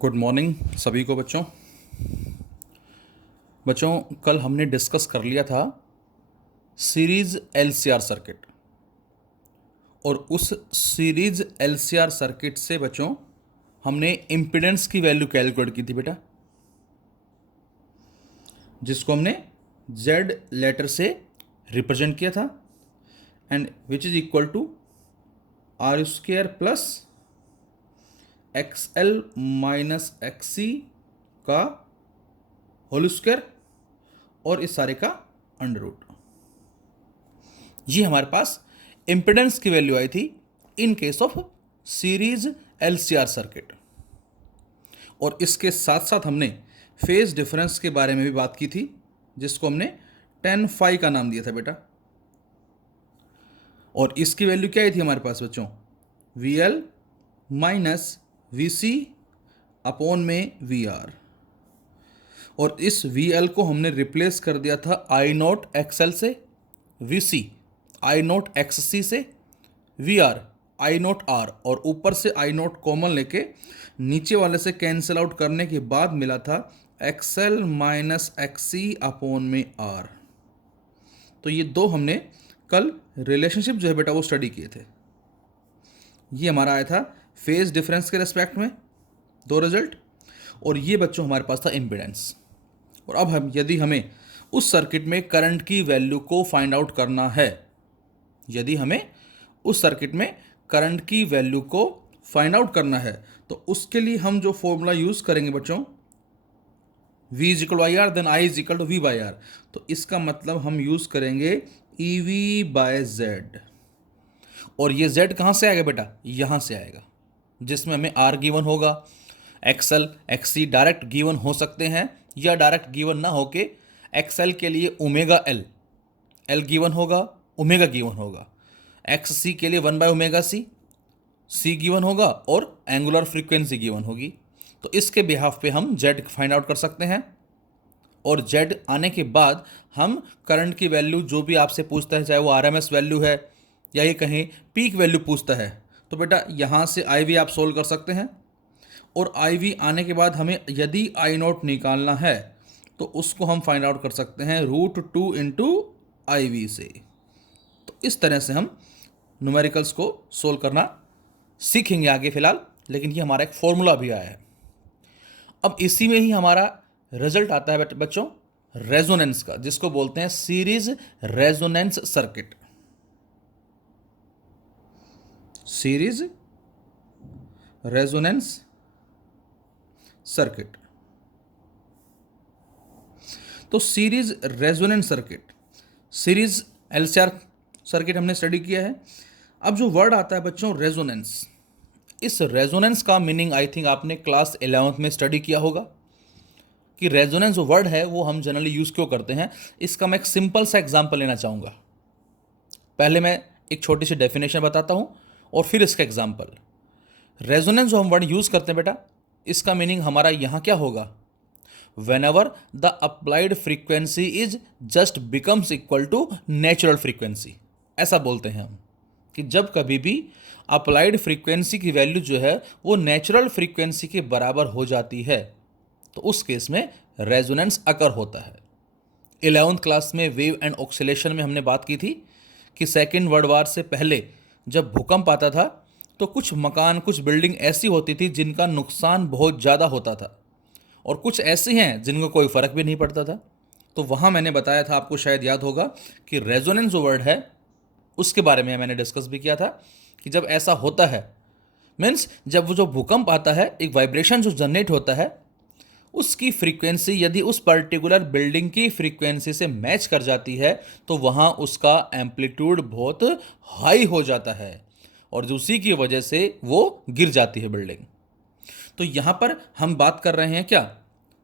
Good morning सभी को बच्चों। कल हमने डिस्कस कर लिया था सीरीज एलसीआर सर्किट, और उस सीरीज एलसीआर सर्किट से बच्चों हमने इम्पीडेंस की वैल्यू कैलकुलेट की थी बेटा, जिसको हमने जेड लेटर से रिप्रेजेंट किया था, and which is equal to R square plus X L minus X C का होल स्क्वायर और इस सारे का अंडर रूट। ये हमारे पास इम्पिडेंस की वैल्यू आई थी in case of series LCR circuit. और इसके साथ साथ हमने फेज डिफरेंस के बारे में भी बात की थी, जिसको हमने 10 फाई का नाम दिया था बेटा। और इसकी वैल्यू क्या आई थी हमारे पास बच्चों? V L minus V C upon में वी आर। और इस वी एल को हमने रिप्लेस कर दिया था आई नॉट एक्सएल से, V C I naught X C से, V R I naught R, और ऊपर से आई नॉट कॉमन लेके नीचे वाले से कैंसिल आउट करने के बाद मिला था एक्सएल माइनस एक्स सी अपॉन में आर। तो ये दो हमने कल रिलेशनशिप जो है बेटा वो स्टडी किए थे। ये हमारा आया था फेज डिफरेंस के रेस्पेक्ट में दो रिजल्ट, और ये बच्चों हमारे पास था इम्पिडेंस। और अब हम यदि हमें उस सर्किट में करंट की वैल्यू को फाइंड आउट करना है, यदि हमें उस सर्किट में करंट की वैल्यू को फाइंड आउट करना है, तो उसके लिए हम जो फॉर्मूला यूज करेंगे बच्चों, V is equal I R then I is equal to V by R. तो इसका मतलब हम यूज करेंगे EV बाय Z। और ये Z कहाँ से आएगा बेटा? यहाँ से आएगा, जिसमें हमें R गिवन होगा, XL XC डायरेक्ट गिवन हो सकते हैं, या डायरेक्ट गिवन ना होके XL के लिए ओमेगा L गिवन होगा, ओमेगा गिवन होगा, XC के लिए 1 बाय ओमेगा C गिवन होगा, और एंगुलर फ्रीक्वेंसी गिवन होगी। तो इसके बिहाफ पे हम Z फाइंड आउट कर सकते हैं, और Z आने के बाद हम करंट की वैल्यू जो भी आपसे पूछता है, चाहे वो RMS वैल्यू है या ये कहीं पीक वैल्यू पूछता है, तो बेटा यहाँ से IV आप सोल्व कर सकते हैं। और IV आने के बाद हमें यदि I नॉट निकालना है तो उसको हम फाइंड आउट कर सकते हैं √2 इंटू IV से। तो इस तरह से हम न्यूमेरिकल्स को सोल्व करना सीखेंगे आगे फिलहाल, लेकिन ये हमारा एक फॉर्मूला भी आया है। अब इसी में ही हमारा रिजल्ट आता है बच्चों रेजोनेंस का, जिसको बोलते हैं series resonance circuit. Series resonance circuit. तो series resonance circuit, series LCR circuit हमने स्टडी किया है। अब जो वर्ड आता है बच्चों रेजोनेंस, इस रेजोनेंस का मीनिंग आई थिंक आपने क्लास 11th में स्टडी किया होगा कि रेजोनेंस जो वर्ड है वो हम जनरली यूज क्यों करते हैं। इसका मैं एक सिंपल सा एग्जांपल लेना चाहूँगा। पहले मैं एक छोटी सी डेफिनेशन बताता हूँ और फिर इसका एग्जांपल। रेजोनेंस जो हम वर्ड यूज करते हैं बेटा, इसका मीनिंग हमारा यहाँ क्या होगा? whenever the applied frequency is just becomes equal to natural frequency। ऐसा बोलते हैं हम कि जब कभी भी अप्लाइड फ्रीक्वेंसी की वैल्यू जो है वो नेचुरल फ्रीक्वेंसी के बराबर हो जाती है, तो उस केस में रेजोनेंस अकर होता है। 11th क्लास में वेव एंड ऑक्सीलेशन में हमने बात की थी कि सेकेंड वर्ल्ड वार से पहले जब भूकंप आता था तो कुछ मकान, कुछ बिल्डिंग ऐसी होती थी जिनका नुकसान बहुत ज़्यादा होता था, और कुछ ऐसी हैं जिनको कोई फ़र्क भी नहीं पड़ता था। तो वहाँ मैंने बताया था, आपको शायद याद होगा, कि रेजोनेंस जो वर्ड है उसके बारे में मैंने डिस्कस भी किया था कि जब ऐसा होता है, मीन्स जब वो जो भूकंप आता है, एक वाइब्रेशन जो जनरेट होता है, उसकी फ्रीक्वेंसी यदि उस पर्टिकुलर बिल्डिंग की फ्रीक्वेंसी से मैच कर जाती है तो वहाँ उसका एम्पलीट्यूड बहुत हाई हो जाता है, और उसी की वजह से वो गिर जाती है बिल्डिंग। तो यहाँ पर हम बात कर रहे हैं क्या?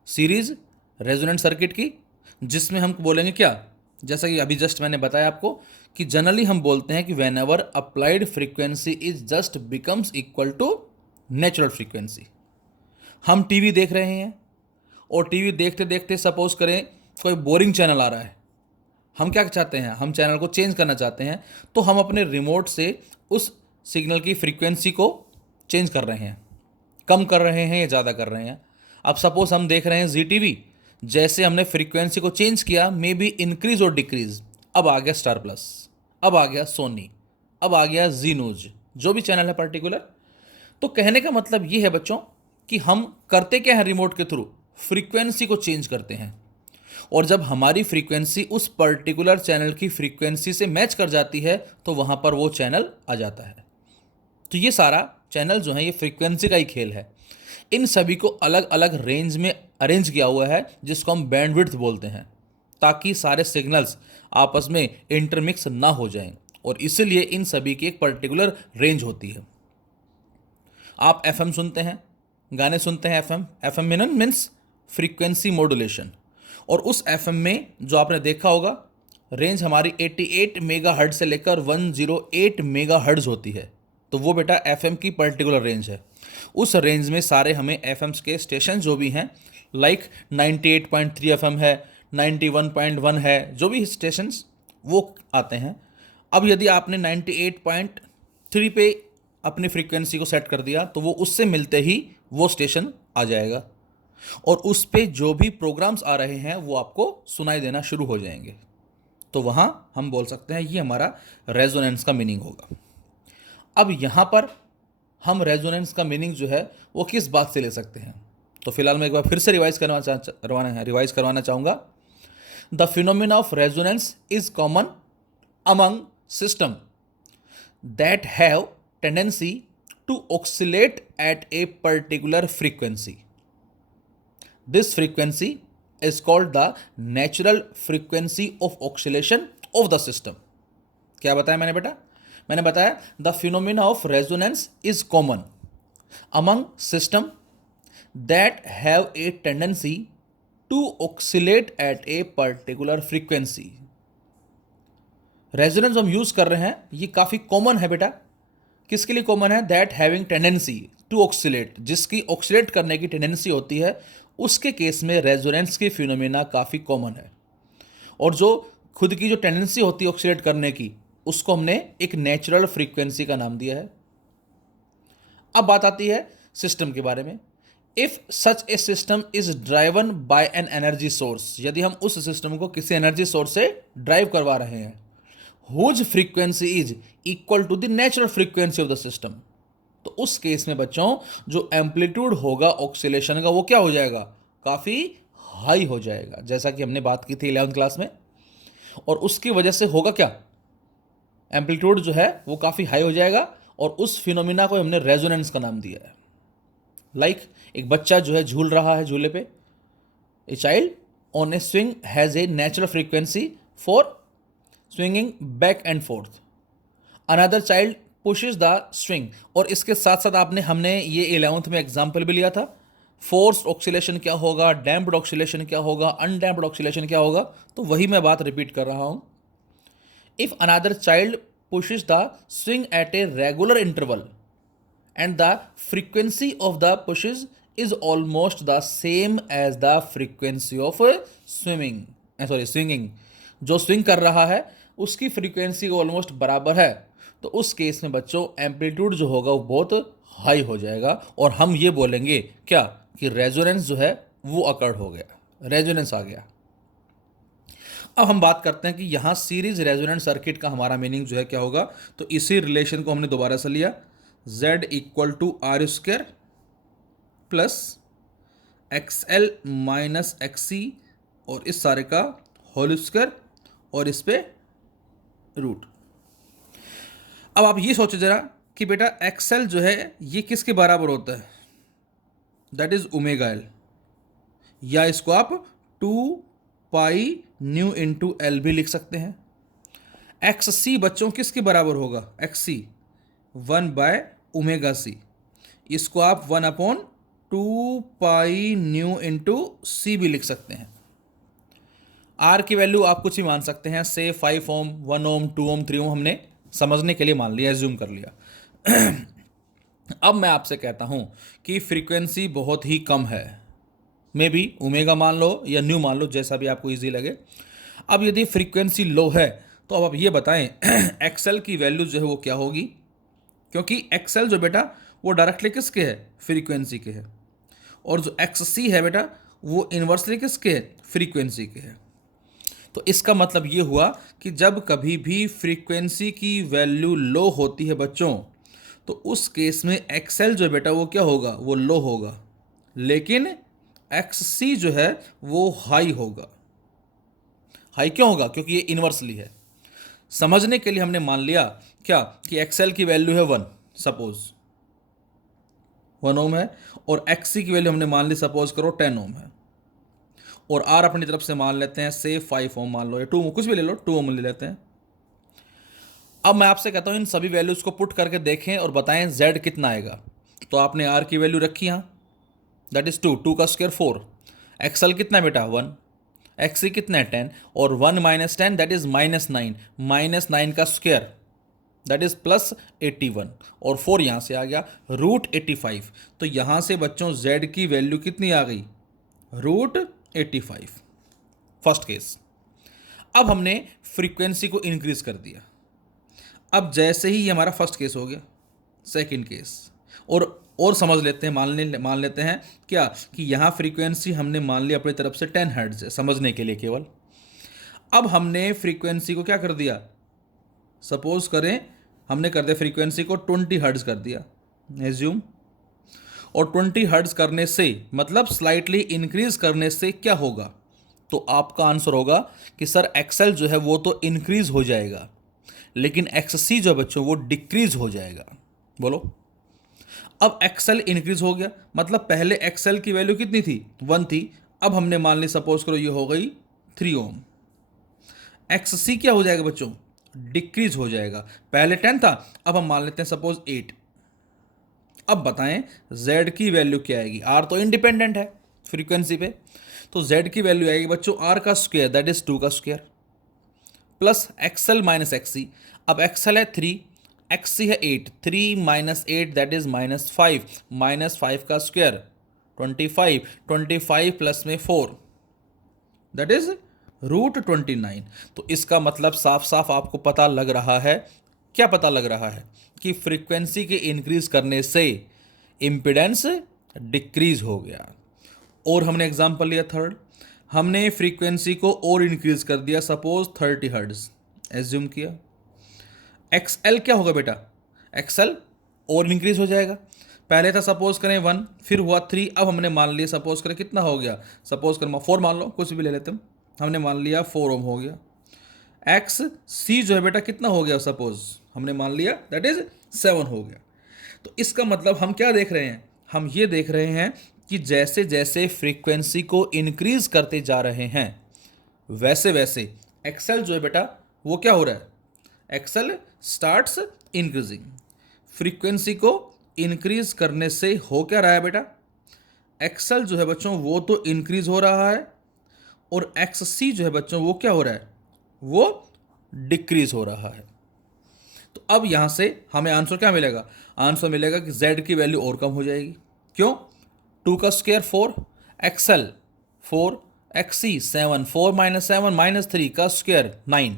सीरीज रेजोनेंट सर्किट की, जिसमें हम बोलेंगे क्या, जैसा कि अभी जस्ट मैंने बताया आपको कि जनरली हम बोलते हैं कि whenever applied frequency is just becomes equal to natural frequency. हम टीवी देख रहे हैं और टीवी देखते देखते सपोज करें कोई बोरिंग चैनल आ रहा है, हम क्या चाहते हैं, हम चैनल को चेंज करना चाहते हैं, तो हम अपने रिमोट से उस सिग्नल की फ्रीक्वेंसी को चेंज कर रहे हैं, कम कर रहे हैं या ज़्यादा कर रहे हैं। अब सपोज हम देख रहे हैं जी टीवी, जैसे हमने फ्रीक्वेंसी को चेंज किया, मे बी इंक्रीज और डिक्रीज, अब आ गया स्टार प्लस, अब आ गया सोनी, अब आ गया जी न्यूज, जो भी चैनल है पर्टिकुलर। तो कहने का मतलब ये है बच्चों कि हम करते क्या है, रिमोट के थ्रू फ्रीक्वेंसी को चेंज करते हैं, और जब हमारी फ्रीक्वेंसी उस पर्टिकुलर चैनल की फ्रीक्वेंसी से मैच कर जाती है तो वहाँ पर वो चैनल आ जाता है। तो ये सारा चैनल जो है ये फ्रीक्वेंसी का ही खेल है। इन सभी को अलग अलग रेंज में अरेंज किया हुआ है, जिसको हम बैंडविड्थ बोलते हैं, ताकि सारे सिग्नल्स आपस में इंटरमिक्स ना हो जाएं, और इसीलिए इन सभी की एक पर्टिकुलर रेंज होती है। आप एफएम सुनते हैं, गाने सुनते हैं, एफएम मीन्स फ्रीक्वेंसी मॉड्यूलेशन, और उस एफएम में जो आपने देखा होगा रेंज हमारी 88 मेगाहर्ट्ज से लेकर 108 मेगाहर्ट्ज होती है। तो वो बेटा एफएम की पर्टिकुलर रेंज है। उस रेंज में सारे हमें एफएम्स के स्टेशन जो भी हैं, लाइक 98.3 एफएम है, 91.1 है, जो भी स्टेशंस वो आते हैं। अब यदि आपने 98.3 पे अपनी फ्रीक्वेंसी को सेट कर दिया तो वो उससे मिलते ही वो स्टेशन आ जाएगा, और उस पे जो भी प्रोग्राम्स आ रहे हैं वो आपको सुनाई देना शुरू हो जाएंगे। तो वहाँ हम बोल सकते हैं ये हमारा रेजोनेंस का मीनिंग होगा। अब यहाँ पर हम रेजोनेंस का मीनिंग जो है वो किस बात से ले सकते हैं, तो फिलहाल मैं एक बार फिर से रिवाइज करवाना चाहूँगा। The phenomena of resonance is common among system that have tendency to oscillate at a particular frequency. This frequency is called the natural frequency of oscillation of the system. क्या बताया मैंने बेटा? मैंने बताया the phenomena of resonance is common among system that have a tendency to oscillate at a particular frequency. Resonance हम use कर रहे हैं, ये काफी कॉमन है बेटा। किसके लिए कॉमन है? That having tendency to oscillate, जिसकी ऑक्सिलेट करने की टेंडेंसी होती है, उसके केस में रेजोनेंस की फिनोमेना काफ़ी कॉमन है। और जो खुद की जो टेंडेंसी होती है ऑक्सिलेट करने की, उसको हमने एक नेचुरल फ्रीक्वेंसी का नाम दिया है। अब बात आती है सिस्टम के बारे में। If such a system is driven by an energy source, यदि हम उस सिस्टम को किसी एनर्जी सोर्स से ड्राइव करवा रहे हैं, whose frequency is equal to the natural frequency of the system, तो उस केस में बच्चों जो एम्पलीट्यूड होगा ऑक्सिलेशन का वो क्या हो जाएगा? काफ़ी हाई हो जाएगा, जैसा कि हमने बात की थी 11th क्लास में। और उसकी वजह से होगा क्या? एम्पलीट्यूड जो है वो काफ़ी हाई हो जाएगा, और उस फिनोमिना को हमने रेजोनेंस का नाम दिया है। लाइक एक बच्चा जो है झूल रहा है झूले पे, a child on A swing has a natural frequency for swinging back and fourth, another child pushes the swing. और इसके साथ साथ हमने ये 11th में एग्जाम्पल भी लिया था, फोर्स्ड ऑक्सीलेशन क्या होगा, डैम्प्ड ऑक्सीलेशन क्या होगा, अनडैम्प्ड ऑक्सीलेशन क्या होगा, तो वही मैं बात रिपीट कर रहा हूँ। If another child pushes the swing at a regular interval and the frequency of the pushes is almost the same as the frequency of swinging, जो स्विंग कर रहा है उसकी फ्रीक्वेंसी ऑलमोस्ट बराबर है, तो उस केस में बच्चों एम्पलीट्यूड जो होगा वो बहुत हाई हो जाएगा, और हम ये बोलेंगे क्या कि रेजोनेंस जो है वो अकर्ड हो गया, रेजोनेंस आ गया। अब हम बात करते हैं कि यहाँ सीरीज रेजोनेंट सर्किट का हमारा मीनिंग जो है क्या होगा, तो इसी रिलेशन को हमने दोबारा से लिया, Z equal to R square plus XL minus XC, और इस सारे का होल स्क्वायर, और इस पे रूट। अब आप ये सोचो जरा कि बेटा XL जो है ये किसके बराबर होता है? दैट इज ओमेगा एल, या इसको आप 2 पाई न्यू इंटू एल भी लिख सकते हैं। XC बच्चों किसके बराबर होगा? XC 1 बाय ओमेगा सी, इसको आप 1/2 पाई न्यू इंटू सी भी लिख सकते हैं। आर की वैल्यू आप कुछ ही मान सकते हैं, से 5 ओम, 1 ओम, 2 ओम, 3 ओम हमने समझने के लिए मान लिया, एज्यूम कर लिया। अब मैं आपसे कहता हूं कि फ्रीक्वेंसी बहुत ही कम है, मे बी ओमेगा मान लो या न्यू मान लो, जैसा भी आपको इजी लगे। अब यदि फ्रीक्वेंसी लो है तो अब आप ये बताएं एक्सेल की वैल्यू जो है वो क्या होगी, क्योंकि एक्सेल जो बेटा वो डायरेक्टली किसके है, फ्रीक्वेंसी के है, और जो एक्स सी है बेटा वो इन्वर्सली किसके है, फ्रीक्वेंसी के है। तो इसका मतलब ये हुआ कि जब कभी भी फ्रीक्वेंसी की वैल्यू लो होती है बच्चों, तो उस केस में एक्सएल जो है बेटा वो क्या होगा, वो लो होगा, लेकिन एक्स सी जो है वो हाई होगा। हाई क्यों होगा, क्योंकि ये इन्वर्सली है। समझने के लिए हमने मान लिया क्या कि एक्सएल की वैल्यू है 1, सपोज 1 ओम है, और एक्स सी की वैल्यू हमने मान ली सपोज करो 10 ओम है, और आर अपनी तरफ से मान लेते हैं से 5 ओम मान लो, या 2 कुछ भी ले लो, 2 ओम ले लेते हैं। अब मैं आपसे कहता हूं इन सभी वैल्यूज को पुट करके देखें और बताएं जेड कितना आएगा। तो आपने आर की वैल्यू रखी यहाँ, दैट इज 2 का स्क्वायर 4, एक्सएल कितना है बेटा 1, एक्स सी कितना है 10, और 1 माइनस 10 दैट इज -9, -9 का स्क्वायर दैट इज +81, और 4 यहाँ से आ गया √85। तो यहाँ से बच्चों z की वैल्यू कितनी आ गई, √85, फर्स्ट केस। अब हमने फ्रीक्वेंसी को इंक्रीज कर दिया। अब जैसे ही ये हमारा फर्स्ट केस हो गया, सेकंड केस, और समझ लेते हैं, मान लेते हैं क्या कि यहाँ फ्रीक्वेंसी हमने मान ली अपनी तरफ से 10 हर्ट्ज है, समझने के लिए केवल। अब हमने फ्रीक्वेंसी को क्या कर दिया, सपोज करें हमने कर दिया फ्रीक्वेंसी को 20 हर्ट्ज कर दिया एज्यूम, और 20 हर्ट्ज करने से मतलब स्लाइटली इंक्रीज करने से क्या होगा, तो आपका आंसर होगा कि सर एक्सएल जो है वो तो इंक्रीज हो जाएगा, लेकिन एक्ससी जो है बच्चों वो डिक्रीज हो जाएगा। बोलो, अब एक्सएल इंक्रीज हो गया, मतलब पहले एक्सएल की वैल्यू कितनी थी, 1 थी, अब हमने मान ली सपोज करो ये हो गई 3 ओम। एक्ससी क्या हो जाएगा बच्चों, डिक्रीज हो जाएगा, पहले 10 था, अब हम मान लेते हैं सपोज 8। अब बताएं z की वैल्यू क्या आएगी, r तो इंडिपेंडेंट है फ्रीक्वेंसी पे, तो z की वैल्यू आएगी बच्चों r का स्क्वायर दैट इज 2 का स्क्वायर प्लस एक्सएल माइनस एक्ससी। अब एक्सएल है 3, एक्ससी है 8, 3 माइनस 8 दैट इज -5, -5 का स्क्वायर 25, 25 प्लस में 4 दैट इज √29। तो इसका मतलब साफ साफ आपको पता लग रहा है, क्या पता लग रहा है कि फ्रीक्वेंसी के इंक्रीज करने से इम्पिडेंस डिक्रीज हो गया। और हमने एग्जांपल लिया थर्ड, हमने फ्रीक्वेंसी को और इंक्रीज कर दिया, सपोज 30 हर्ट्ज एज्यूम किया, एक्सएल क्या होगा बेटा, एक्सएल और इंक्रीज हो जाएगा, पहले था सपोज करें 1, फिर हुआ 3, अब हमने मान लिया सपोज करें कितना हो गया, सपोज करें 4 मान लो, कुछ भी ले लेते हैं, हमने मान लिया 4 ओम हो गया। एक्स सी जो है बेटा कितना हो गया, सपोज हमने मान लिया दैट इज 7 हो गया। तो इसका मतलब हम क्या देख रहे हैं, हम ये देख रहे हैं कि जैसे जैसे फ्रीक्वेंसी को इंक्रीज करते जा रहे हैं वैसे वैसे एक्सएल जो है बेटा वो क्या हो रहा है, एक्सएल स्टार्ट्स इंक्रीजिंग। फ्रीक्वेंसी को इंक्रीज करने से हो क्या रहा है बेटा, एक्सएल जो है बच्चों वो तो इंक्रीज हो रहा है, और एक्ससी जो है बच्चों वो क्या हो रहा है, वो डिक्रीज हो रहा है। तो अब यहां से हमें आंसर क्या मिलेगा, आंसर मिलेगा कि z की वैल्यू और कम हो जाएगी। क्यों, 2 का स्क्वायर 4, एक्सएल 4, एक्ससी 7, 4 माइनस 7 -3 का स्क्वायर 9,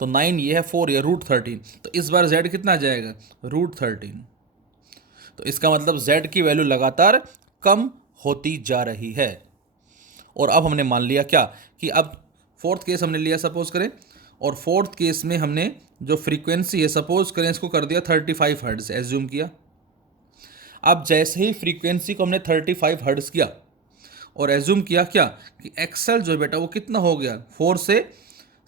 तो 9 ये है 4 ये √13, तो इस बार z कितना आ जाएगा, √13। तो इसका मतलब z की वैल्यू लगातार कम होती जा रही है। और अब हमने मान लिया क्या कि अब फोर्थ केस हमने लिया सपोज करें, और फोर्थ केस में हमने जो फ्रीक्वेंसी है सपोज करें इसको कर दिया 35 हर्ट्ज एज्यूम किया। अब जैसे ही फ्रीक्वेंसी को हमने 35 हर्ट्ज किया और एज्यूम किया क्या कि एक्सएल जो है बेटा वो कितना हो गया, 4 से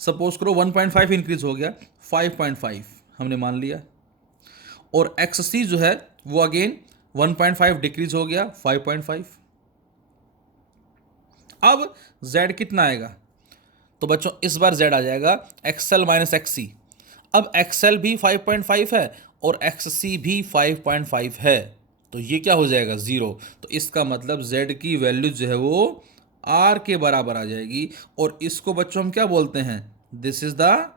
सपोज करो 1.5 इंक्रीज हो गया 5.5 हमने मान लिया, और एक्ससी जो है वो अगेन 1.5 डिक्रीज हो गया 5.5। अब z कितना आएगा, तो बच्चों इस बार z आ जाएगा एक्सएल माइनस एक्ससी। अब एक्सएल भी 5.5 है और एक्ससी भी 5.5 है, तो ये क्या हो जाएगा 0। तो इसका मतलब z की वैल्यू जो है वो r के बराबर आ जाएगी, और इसको बच्चों हम क्या बोलते हैं, this is the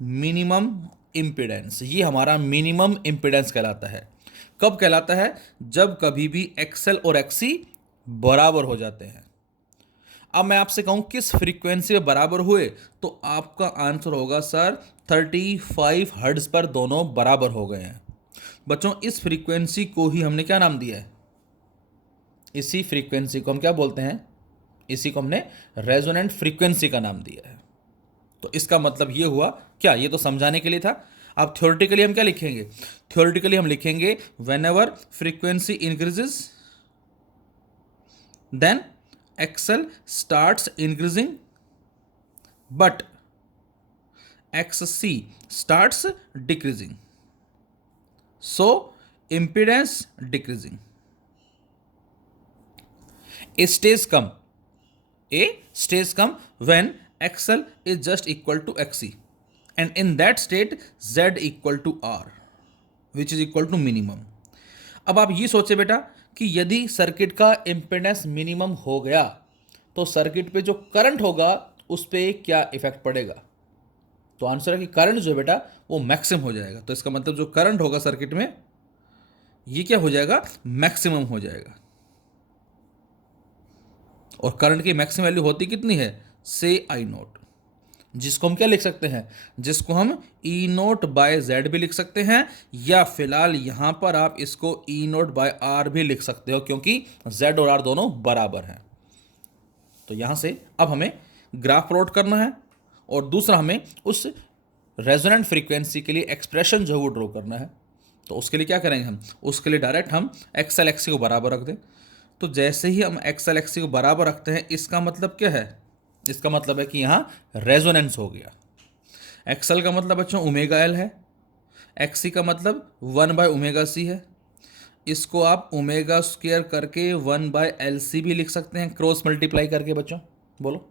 minimum impedance. ये हमारा मिनिमम इम्पिडेंस कहलाता है। कब कहलाता है, जब कभी भी एक्सएल और एक्ससी बराबर हो जाते हैं। अब मैं आपसे कहूं किस फ्रीक्वेंसी में बराबर हुए, तो आपका आंसर होगा सर 35 हर्ट्ज पर दोनों बराबर हो गए हैं। बच्चों इस फ्रीक्वेंसी को ही हमने क्या नाम दिया है, इसी फ्रीक्वेंसी को हम क्या बोलते हैं, इसी को हमने रेजोनेंट फ्रीक्वेंसी का नाम दिया है। तो इसका मतलब ये हुआ क्या, ये तो समझाने के लिए था। अब थ्योरेटिकली हम क्या लिखेंगे, थ्योरेटिकली हम लिखेंगे whenever frequency increases then XL starts increasing but XC starts decreasing, so impedance decreasing. A stage come when XL is just equal to XC, and in that state Z equal to R, which is equal to minimum. अब आप ये सोचे बेटा कि यदि circuit का impedance minimum हो गया तो सर्किट पे जो करंट होगा उस पर क्या इफेक्ट पड़ेगा। तो आंसर है कि करंट जो है बेटा वो मैक्सिमम हो जाएगा। तो इसका मतलब जो करंट होगा सर्किट में ये क्या हो जाएगा, मैक्सिमम हो जाएगा। और करंट की मैक्सिमम वैल्यू होती कितनी है, से आई नोट, जिसको हम क्या लिख सकते हैं, जिसको हम ई नोट बाय जेड भी लिख सकते हैं, या फिलहाल यहां पर आप इसको ई नोट बाय आर भी लिख सकते हो, क्योंकि जेड और आर दोनों बराबर हैं। तो यहां से अब हमें ग्राफ प्लॉट करना है और दूसरा हमें उस रेजोनेंट फ्रीक्वेंसी के लिए एक्सप्रेशन जो है वो ड्रॉ करना है। तो उसके लिए क्या करेंगे हम, उसके लिए डायरेक्ट हम एक्सएल एक्सी को बराबर रख दें। तो जैसे ही हम एक्सएल एक्सी को बराबर रखते हैं, इसका मतलब क्या है, इसका मतलब है कि यहाँ रेजोनेंस हो गया। एक्सएल का मतलब बच्चों ओमेगा एल है, एक्सी का मतलब 1/ओमेगा सी है। इसको आप ओमेगा स्क्वायर करके 1/LC भी लिख सकते हैं, क्रॉस मल्टीप्लाई करके बच्चों, बोलो।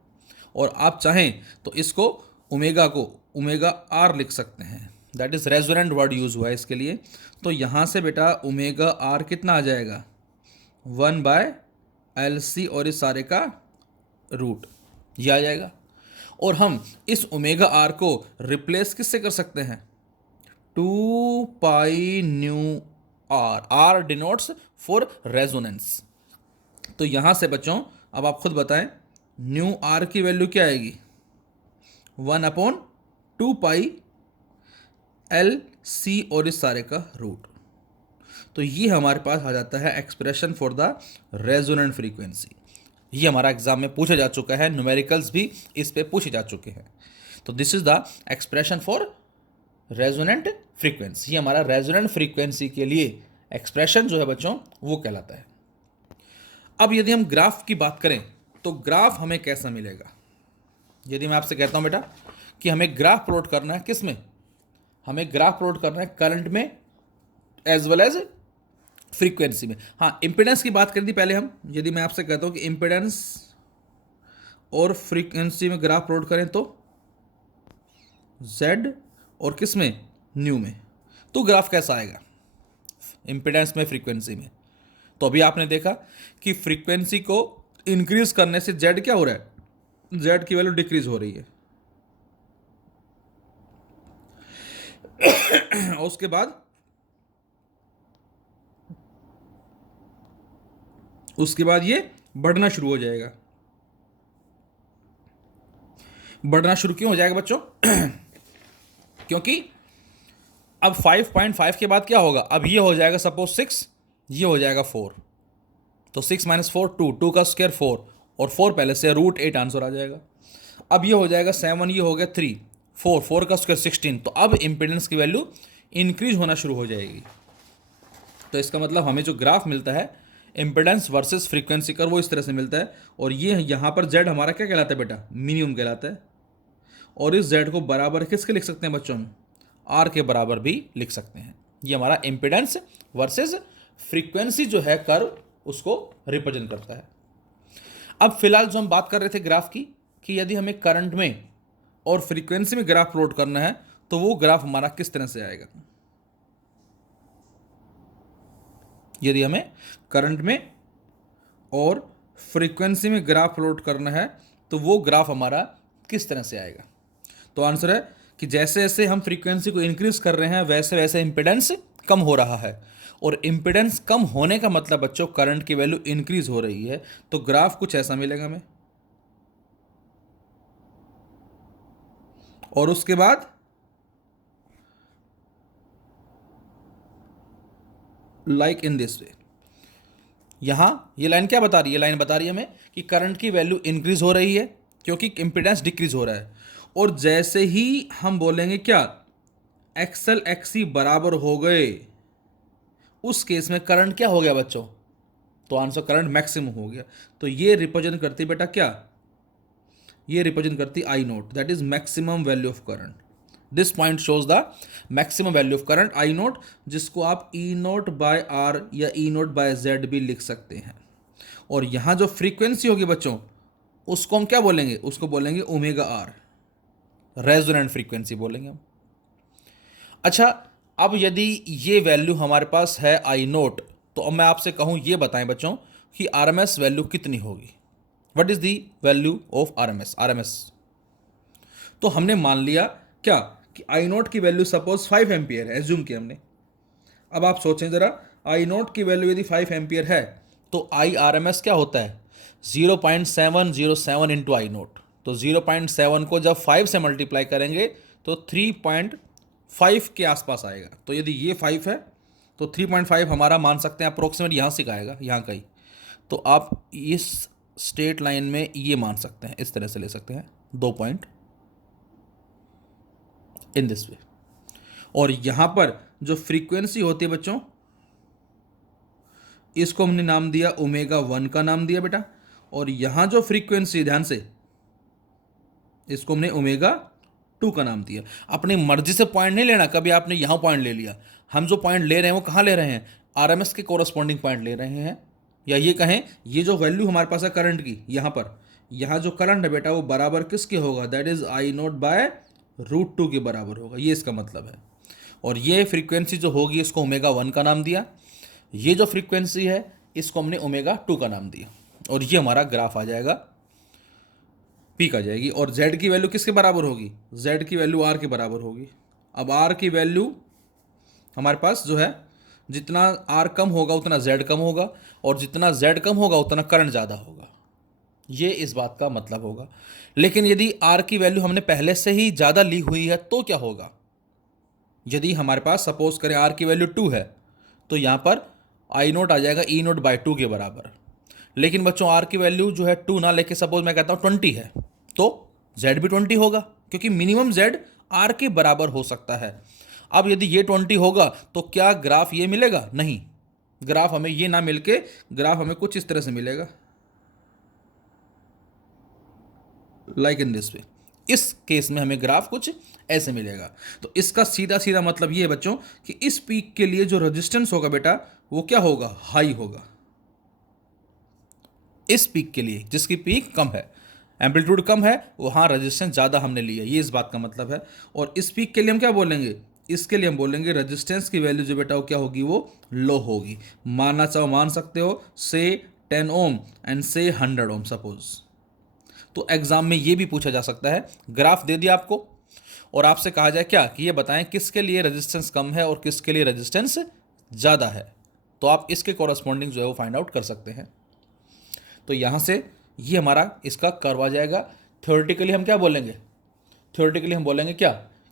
और आप चाहें तो इसको ओमेगा को ओमेगा आर लिख सकते हैं, that is resonant word use हुआ है इसके लिए। तो यहाँ से बेटा ओमेगा आर कितना आ जाएगा, 1/LC और इस सारे का रूट, ये आ जाएगा। और हम इस ओमेगा आर को रिप्लेस किससे कर सकते हैं, 2 new R, R denotes for resonance. तो यहाँ से बच्चों अब आप खुद बताएं न्यू आर की वैल्यू क्या आएगी, 1/2πLC और इस सारे का रूट। तो ये हमारे पास आ जाता है expression for the resonant frequency. ये हमारा एग्जाम में पूछा जा चुका है, न्यूमेरिकल्स भी इस पे पूछे जा चुके हैं। तो this is the expression for resonant frequency. ये हमारा रेजोनेंट फ्रीक्वेंसी के लिए एक्सप्रेशन जो है बच्चों वो कहलाता है। अब यदि हम ग्राफ की बात करें तो ग्राफ हमें कैसा मिलेगा, यदि मैं आपसे कहता हूं बेटा कि हमें ग्राफ प्लॉट करना है, किस में, हमें ग्राफ प्लॉट करना है करंट में एज वेल एज फ्रीक्वेंसी में। हाँ, इंपेडेंस की बात कर दी पहले हम। यदि मैं आपसे कहता हूं कि इंपेडेंस और फ्रीक्वेंसी में ग्राफ प्लॉट करें तो जेड और किस में, न्यू में, तो ग्राफ कैसा आएगा, इंपेडेंस में फ्रीक्वेंसी में। तो अभी आपने देखा कि फ्रीक्वेंसी को इंक्रीज करने से जेड क्या हो रहा है, जेड की वैल्यू डिक्रीज हो रही है। और उसके बाद ये बढ़ना शुरू हो जाएगा। बढ़ना शुरू क्यों हो जाएगा बच्चों, क्योंकि अब 5.5 के बाद क्या होगा, अब ये हो जाएगा सपोज 6, ये हो जाएगा 4, तो 6 - 4 2 का स्क्वायर 4 और 4 पहले से √8 आंसर आ जाएगा। अब ये हो जाएगा 7, ये हो गया 3, 4 का स्क्वायर 16। तो अब इम्पीडेंस की वैल्यू इंक्रीज होना शुरू हो जाएगी। तो इसका मतलब हमें जो ग्राफ मिलता है इम्पीडेंस वर्सेस फ्रीक्वेंसी का, वो इस तरह से मिलता है। और ये यहाँ पर जेड हमारा क्या कहलाता है बेटा, मिनिमम कहलाता है। और इस जेड को बराबर किसके लिख सकते हैं बच्चों, हम आर के बराबर भी लिख सकते हैं। ये हमारा इम्पीडेंस वर्सेस फ्रीक्वेंसी जो है कर्व उसको रिप्रेजेंट करता है। अब फिलहाल जो हम बात कर रहे थे ग्राफ की, कि यदि हमें करंट में और फ्रीक्वेंसी में ग्राफ प्लॉट करना है तो वो ग्राफ हमारा किस तरह से आएगा। यदि हमें करंट में और फ्रीक्वेंसी में ग्राफ प्लॉट करना है तो वो ग्राफ हमारा किस तरह से आएगा। तो आंसर है कि जैसे जैसे हम फ्रीक्वेंसी को इंक्रीज कर रहे हैं वैसे वैसे इम्पीडेंस कम हो रहा है। और इम्पीडेंस कम होने का मतलब बच्चों करंट की वैल्यू इंक्रीज हो रही है। तो ग्राफ कुछ ऐसा मिलेगा हमें। और उसके बाद लाइक इन दिस वे। यहाँ ये लाइन क्या बता रही है? लाइन बता रही है हमें कि करंट की वैल्यू इंक्रीज हो रही है क्योंकि इम्पिडेंस डिक्रीज हो रहा है। और जैसे ही हम बोलेंगे क्या, एक्सएल एक्सी बराबर हो गए, उस केस में करंट क्या हो गया बच्चों? तो आंसर करंट मैक्सिमम हो गया। तो ये रिप्रेजेंट करती बेटा क्या? ये रिप्रेजेंट करती I naught, that is maximum value of current. This point shows the maximum value of current I naught, जिसको आप ई नोट बाय आर या ई नोट बाय जेड भी लिख सकते हैं। और यहां जो फ्रीक्वेंसी होगी बच्चों, उसको हम क्या बोलेंगे? उसको बोलेंगे ओमेगा आर, रेजोनेंट फ्रीक्वेंसी बोलेंगे हम। अच्छा, अब यदि ये वैल्यू हमारे पास है आई नोट, तो अब मैं आपसे कहूं ये बताएं बच्चों कि आरएमएस वैल्यू कितनी होगी? What is the value of RMS? RMS तो हमने मान लिया क्या कि आई नोट की वैल्यू सपोज 5 एम्पियर है, एज्यूम किया हमने। अब आप सोचें जरा, आई नोट की वैल्यू यदि 5 एम्पियर है तो आई आर एम एस क्या होता है? 0.707 इंटू आई नोट। तो 0.7 को जब 5 से मल्टीप्लाई करेंगे तो 3.5 के आसपास आएगा। तो यदि ये 5 है तो 3.5 हमारा मान सकते हैं अप्रोक्सीमेट, यहाँ से आएगा, यहाँ का ही। तो आप इस स्ट्रेट लाइन में ये मान सकते हैं, इस तरह से ले सकते हैं 2 पॉइंट इन दिस वे। और यहां पर जो फ्रीक्वेंसी होती है बच्चों, इसको हमने नाम दिया ओमेगा 1 का नाम दिया बेटा। और यहां जो फ्रीक्वेंसी, ध्यान से, इसको हमने ओमेगा 2 का नाम दिया। अपनी मर्जी से पॉइंट नहीं लेना, कभी आपने यहां पॉइंट ले लिया। हम जो पॉइंट ले रहे हैं वो कहां ले रहे हैं? आरएमएस के कोरस्पॉन्डिंग पॉइंट ले रहे हैं। या ये कहें, ये जो वैल्यू हमारे पास है करंट की, यहां पर, यहां जो करंट है बेटा वो बराबर किसके होगा? That is I naught by √2 के बराबर होगा, ये इसका मतलब है। और ये फ्रीक्वेंसी जो होगी इसको ओमेगा 1 का नाम दिया। ये जो फ्रीक्वेंसी है इसको हमने ओमेगा 2 का नाम दिया। और ये हमारा ग्राफ आ जाएगा, पीक आ जाएगी। और z की वैल्यू किसके बराबर होगी? z की वैल्यू r के बराबर होगी। अब r की वैल्यू हमारे पास जो है, जितना r कम होगा उतना z कम होगा, और जितना z कम होगा उतना करंट ज़्यादा होगा। ये इस बात का मतलब होगा। लेकिन यदि r की वैल्यू हमने पहले से ही ज़्यादा ली हुई है तो क्या होगा? यदि हमारे पास सपोज करें r की वैल्यू 2 है तो यहाँ पर आई नोट आ जाएगा ई नोट बाय 2 के बराबर। लेकिन बच्चों r की वैल्यू जो है 2 ना लेके सपोज मैं कहता हूँ 20 है, तो z भी 20 होगा, क्योंकि मिनिमम z r के बराबर हो सकता है। अब यदि ये 20 होगा तो क्या ग्राफ ये मिलेगा? नहीं, ग्राफ हमें ये ना मिलके ग्राफ हमें कुछ इस तरह से मिलेगा, लाइक इन दिस वे। इस केस में हमें ग्राफ कुछ ऐसे मिलेगा। तो इसका सीधा सीधा मतलब ये है बच्चों कि इस पीक के लिए जो रेजिस्टेंस होगा बेटा वो क्या होगा? हाई होगा। इस पीक के लिए जिसकी पीक कम है, एम्पलीट्यूड कम है, वहाँ रेजिस्टेंस ज़्यादा हमने लिया, ये इस बात का मतलब है। और इस पीक के लिए हम क्या बोलेंगे? इसके लिए हम बोलेंगे रेजिस्टेंस की वैल्यू जो बेटा वो क्या होगी? वो लो होगी। मानना चाहो मान सकते हो, से 10 ओम एंड से 100 ओम सपोज। तो एग्जाम में ये भी पूछा जा सकता है, ग्राफ दे दिया आपको और आपसे कहा जाए क्या कि ये बताएं किसके लिए रेजिस्टेंस कम है और किसके लिए रेजिस्टेंस ज़्यादा है, तो आप इसके कॉरस्पॉन्डिंग जो है वो फाइंड आउट कर सकते हैं। तो यहाँ से ये हमारा इसका कर्व आ जाएगा। थ्योरेटिकली हम क्या बोलेंगे? थ्योरेटिकली हम बोलेंगे क्या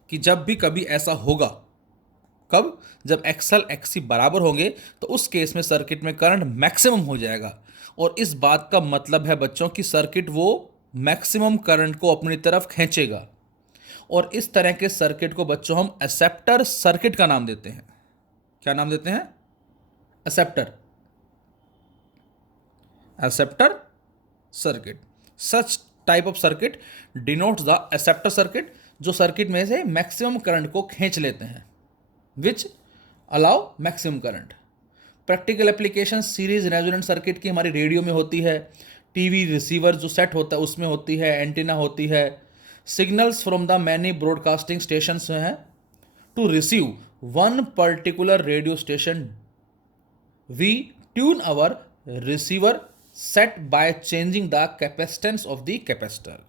कि जब भी कभी ऐसा होगा, कब? जब एक्सएल एक्सी बराबर होंगे तो उस केस में सर्किट में करंट मैक्सिमम हो जाएगा। और इस बात का मतलब है बच्चों कि सर्किट वो मैक्सिमम करंट को अपनी तरफ खींचेगा। और इस तरह के सर्किट को बच्चों हम एक्सेप्टर सर्किट का नाम देते हैं। क्या नाम देते हैं? Acceptor, acceptor circuit. Such type of circuit denotes the acceptor circuit, जो सर्किट में से मैक्सिमम करंट को खींच लेते हैं, which allow maximum current. Practical application series resonant circuit की हमारी रेडियो में होती है, टीवी रिसीवर जो सेट होता है उसमें होती है, एंटीना होती है, signals from the many broadcasting stations हैं to receive one particular radio station. We tune our receiver set by changing the capacitance of the capacitor.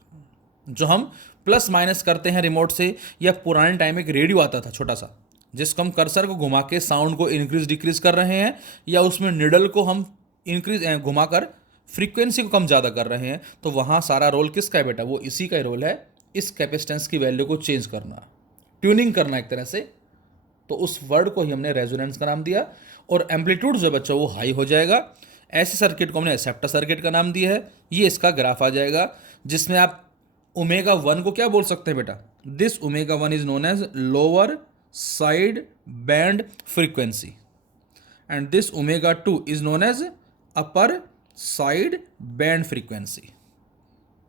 जो हम प्लस माइनस करते हैं रिमोट से, या पुराने टाइम में एक रेडियो आता था छोटा सा, जिसको हम कर्सर को घुमा के साउंड को इंक्रीज डिक्रीज कर रहे हैं, या उसमें निडल को हम इंक्रीज घुमाकर फ्रीक्वेंसी को कम ज़्यादा कर रहे हैं, तो वहाँ सारा रोल किसका है बेटा? वो इसी का ही रोल है, इस कैपेसिटेंस की वैल्यू को चेंज करना, ट्यूनिंग करना एक तरह से। तो उस वर्ड को ही हमने रेजोनेंस का नाम दिया। और एम्पलीट्यूड जो है बच्चों वो हाई हो जाएगा। ऐसे सर्किट को हमने एक्सेप्टर सर्किट का नाम दिया है। ये इसका ग्राफ आ जाएगा जिसमें आप ओमेगा 1 को क्या बोल सकते हैं बेटा, this omega 1 is known as lower side band frequency and this omega 2 is known as upper side band frequency.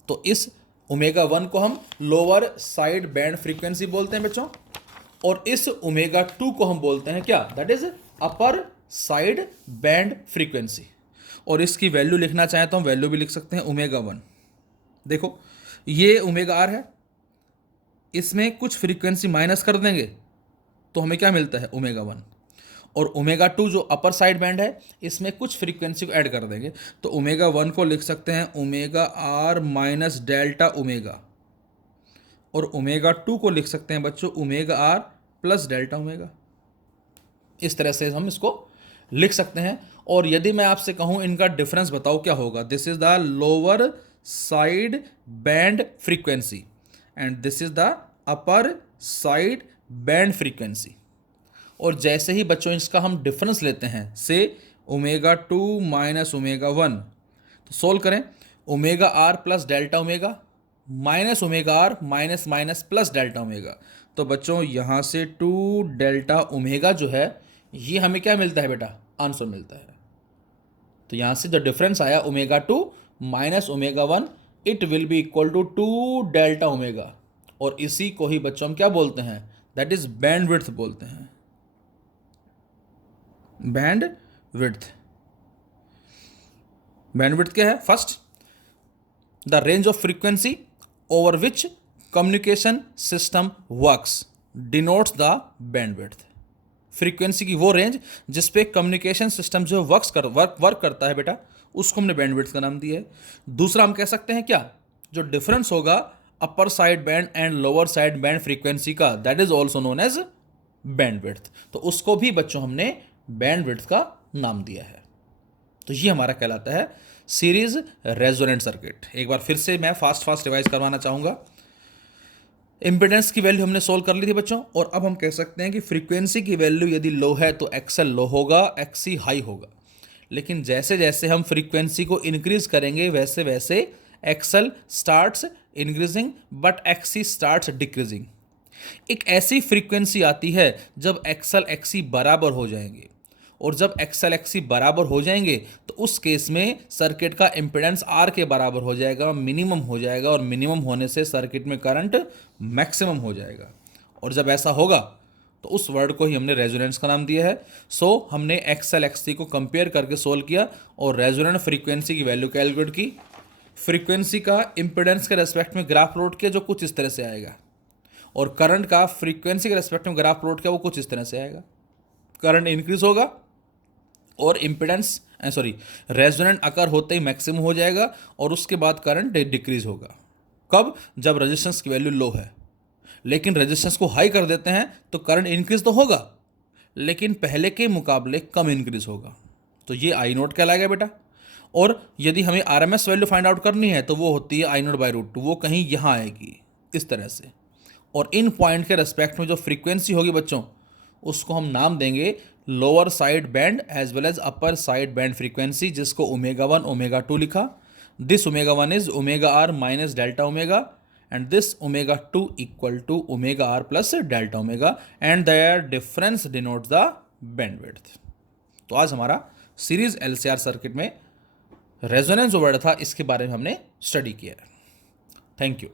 तो इस ओमेगा 1 को हम लोअर साइड बैंड फ्रीक्वेंसी बोलते हैं बच्चों, और इस ओमेगा 2 को हम बोलते हैं क्या, that is upper side band frequency. और इसकी वैल्यू लिखना चाहें तो हम वैल्यू भी लिख सकते हैं ओमेगा 1। देखो ये ओमेगा आर है, इसमें कुछ फ्रीक्वेंसी माइनस कर देंगे तो हमें क्या मिलता है ओमेगा 1, और ओमेगा 2 जो अपर साइड बैंड है इसमें कुछ फ्रीक्वेंसी को ऐड कर देंगे तो ओमेगा 1 को लिख सकते हैं omega R minus delta omega, और ओमेगा 2 को लिख सकते हैं बच्चों omega R plus delta omega. इस तरह से हम इसको लिख सकते हैं। और यदि मैं आपसे कहूं इनका डिफरेंस बताओ क्या होगा, this is the lower side band frequency and this is the upper side band frequency. और जैसे ही बच्चों इसका हम डिफरेंस लेते हैं से ओमेगा 2 माइनस ओमेगा 1, तो सोल्व करें omega R plus delta omega minus omega R minus minus plus delta omega. तो बच्चों यहाँ से 2 डेल्टा ओमेगा जो है ये हमें क्या मिलता है बेटा, आंसर मिलता है। तो यहाँ से जो डिफरेंस आया omega 2 minus omega 1 it will be equal to 2 delta omega, और इसी को ही बच्चों हम क्या बोलते हैं, दैट इज बैंड विड्थ बोलते हैं, बैंड विड्थ। बैंड विड्थ क्या है, first the range of frequency over which communication system works denotes the band width. Frequency की वो रेंज जिस पे कम्युनिकेशन सिस्टम जो वर्क करता है बेटा, उसको हमने बैंड विड्थ का नाम दिया है। दूसरा हम कह सकते हैं क्या, जो डिफरेंस होगा upper side band and lower side band frequency का, that is also known as bandwidth. तो उसको भी बच्चों हमने बैंड विड्थ का नाम दिया है। तो ये हमारा कहलाता है सीरीज रेजोनेंट सर्किट। एक बार फिर से मैं फास्ट रिवाइज करवाना चाहूँगा। इम्पीडेंस की वैल्यू हमने सोल्व कर ली थी बच्चों, और अब हम कह सकते हैं कि फ्रीक्वेंसी की वैल्यू यदि लो है तो एक्सएल लो होगा, एक्सी हाई होगा। लेकिन जैसे जैसे हम फ्रीक्वेंसी को इंक्रीज करेंगे वैसे वैसे XL starts increasing but XC starts decreasing. एक ऐसी फ्रीक्वेंसी आती है जब एक्सएल एक्सी बराबर हो जाएंगे, और जब एक्सएल एक्सी बराबर हो जाएंगे तो उस केस में सर्किट का इम्पीडेंस आर के बराबर हो जाएगा, मिनिमम हो जाएगा, और मिनिमम होने से सर्किट में करंट मैक्सिमम हो जाएगा। और जब ऐसा होगा तो उस वर्ड को ही हमने रेजोनेंस का नाम दिया है। सो हमने एक्सएल एक्सी को कंपेयर करके सोल्व किया और रेजोनेंट फ्रीक्वेंसी की वैल्यू कैलकुलेट की। फ्रीक्वेंसी का इम्पीडेंस के रेस्पेक्ट में ग्राफ प्लॉट किया जो कुछ इस तरह से आएगा, और करंट का फ्रीक्वेंसी के रेस्पेक्ट में ग्राफ प्लॉट किया वो कुछ इस तरह से आएगा। करंट इंक्रीज होगा और इम्पीडेंस रेजोनेंट अकर होते ही मैक्सिमम हो जाएगा, और उसके बाद करंट डिक्रीज होगा। कब, जब रेजिस्टेंस की वैल्यू लो है। लेकिन रेजिस्टेंस को हाई कर देते हैं तो करंट इंक्रीज तो होगा लेकिन पहले के मुकाबले कम इंक्रीज होगा। तो ये आई नोट कहलाएगा बेटा। और यदि हमें आरएमएस वैल्यू फाइंड आउट करनी है तो वो होती है आई नोट बाई रूट 2, वो कहीं यहाँ आएगी इस तरह से। और इन पॉइंट के रेस्पेक्ट में जो फ्रीक्वेंसी होगी बच्चों उसको हम नाम देंगे lower side band as well as upper side band frequency, जिसको ओमेगा 1 ओमेगा 2 लिखा। This omega 1 is omega R minus delta omega and this omega 2 equal to omega R plus delta omega, and their difference denotes the bandwidth. तो आज हमारा series LCR circuit में resonance जो word था इसके बारे में हमने स्टडी किया है। Thank you.